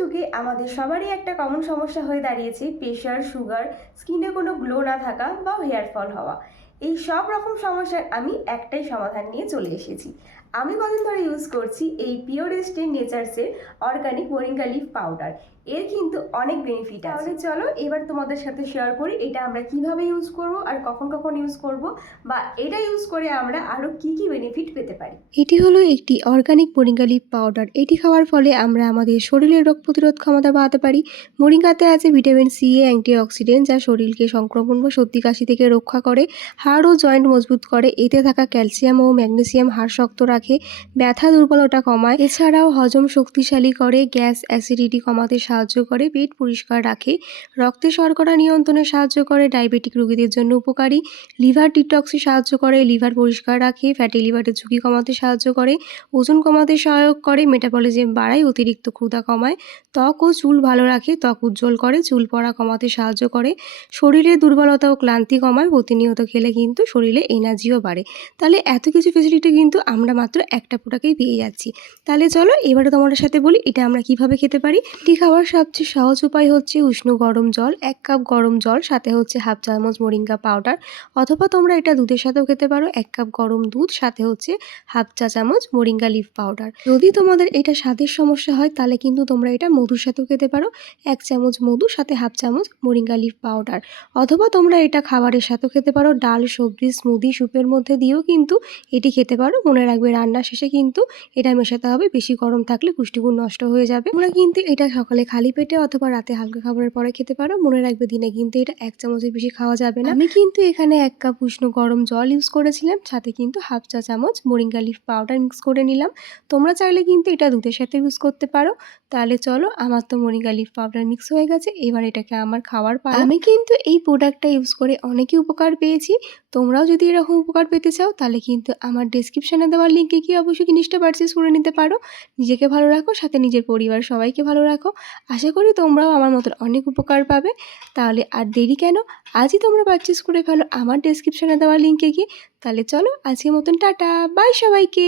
যুগে আমাদের সবারই একটা কমন সমস্যা হয়ে দাঁড়িয়েছে প্রেশার, সুগার, স্কিনে কোনো গ্লো না থাকা বা হেয়ার ফল হওয়া। এই সব রকম সমস্যার আমি একটাই সমাধান নিয়ে চলে এসেছি। আমি কদিন ধরে ইউজ করছি এই পিওর স্টেন নেচার্সের অর্গানিক মোরিঙ্গা লিফ পাউডার। এর কিন্তু অনেক বেনিফিট আছে। তাহলে চলো এবার তোমাদের সাথে শেয়ার করি এটা আমরা কিভাবে ইউজ করব আর কখন কখন ইউজ করব, বা এটা ইউজ করে আমরা আরও কি কি বেনিফিট পেতে পারি। এটি হলো একটি অর্গানিক মোরিঙ্গা লিফ পাউডার। এটি খাওয়ার ফলে আমরা আমাদের শরীরের রোগ প্রতিরোধ ক্ষমতা বাড়াতে পারি। মোরিঙ্গাতে আছে ভিটামিন সি, অ্যান্টিঅক্সিডেন্ট, যা শরীরকে সংক্রমণ বা সর্দি কাশি থেকে রক্ষা করে। হাড় ও জয়েন্ট মজবুত করে। এতে থাকা ক্যালসিয়াম ও ম্যাগনেসিয়াম হাড় শক্ত রাখে, ব্যথা দুর্বলতা কমায়। এছাড়াও হজম শক্তিশালী করে, গ্যাস অ্যাসিডিটি কমাতে সাহায্য করে, পেট পরিষ্কার রাখে, রক্তে শর্করা নিয়ন্ত্রণে সাহায্য করে, ডায়াবেটিক রোগীদের জন্য উপকারী, লিভার ডিটক্সে সাহায্য করে, লিভার পরিষ্কার রাখে, ফ্যাটি লিভারের ঝুঁকি কমাতে সাহায্য করে, ওজন কমাতে সহায়ক করে, মেটাবলিজম বাড়ায়, অতিরিক্ত ক্ষুধা কমায়, ত্বক ও চুল ভালো রাখে, ত্বক উজ্জ্বল করে, চুল পড়া কমাতে সাহায্য করে, শরীরের দুর্বলতা ও ক্লান্তি কমায়। প্রতিনিয়ত খেলে কিন্তু শরীরে এনার্জিও বাড়ে। তাহলে এত কিছু ফেসিলিটি কিন্তু আমরা মাত্র একটা প্রোডাক্টেই পেয়ে যাচ্ছি। তাহলে চলো এবারে তোমাদের সাথে বলি এটা আমরা কিভাবে খেতে পারি। এটি খাওয়ার সবচেয়ে সহজ উপায় হচ্ছে উষ্ণ গরম জল, 1 কাপ গরম জল, সাথে হচ্ছে হাফ চামচ মোরিঙ্গা পাউডার, অথবা তোমরা এটা দুধের সাথেও খেতে পারো। 1 কাপ গরম দুধ, সাথে হচ্ছে হাফ চা চামচ মোরিঙ্গা লিফ পাউডার। যদি তোমাদের এটা স্বাদের সমস্যা হয় তাহলে কিন্তু তোমরা এটা মধুর সাথেও খেতে পারো। 1 চামচ মধু, সাথে হাফ চামচ মোরিঙ্গা লিফ পাউডার, অথবা তোমরা এটা খাবারের সাথেও খেতে পারো। ডাল, সবজি, স্মুদি, স্যুপের মধ্যে দিয়েও কিন্তু এটি খেতে পারো। মনে রাখবে রান্নার শেষে কিন্তু এটা মেশাতে হবে, বেশি গরম থাকলে পুষ্টিগুণ নষ্ট হয়ে যাবে। তোমরা কিন্তু এটা সকালে খালি পেটে অথবা রাতে হালকা খাবারের পরে খেতে পারো। মনে রাখবে দিনে কিন্তু এটা 1 চামচের বেশি খাওয়া যাবে না। আমি কিন্তু এখানে 1 কাপ উষ্ণ গরম জল ইউজ করেছিলাম, সাথে কিন্তু হাফ চা চামচ মোরিঙ্গা লিফ পাউডার মিক্স করে নিলাম। তোমরা চাইলে কিন্তু এটা দুধের সাথে ইউজ করতে পারো। তাহলে চলো, আমার তো মোরিঙ্গা লিফ পাউডার মিক্স হয়ে গেছে, এবার এটাকে আমার খাওয়ার পালা। আমি কিন্তু এই প্রোডাক্টটা ইউজ করে অনেকই উপকার পেয়েছি। তোমরাও যদি এরকম উপকার পেতে চাও তাহলে কিন্তু আমার ডেসক্রিপশানে দেওয়া লিঙ্কে গিয়ে অবশ্যই জিনিসটা পারচেস করে নিতে পারো। নিজেকে ভালো রাখো, সাথে নিজের পরিবার সবাইকে ভালো রাখো। আশা করি তোমরাও আমার মতন অনেক উপকার পাবে। তাহলে আর দেরি কেন, আজই তোমরা পারচেস করে ফেলো আমার ডেসক্রিপশানে দেওয়া লিঙ্কে গিয়ে। তাহলে চলো আজকের মতন টাটা, বাই সবাইকে।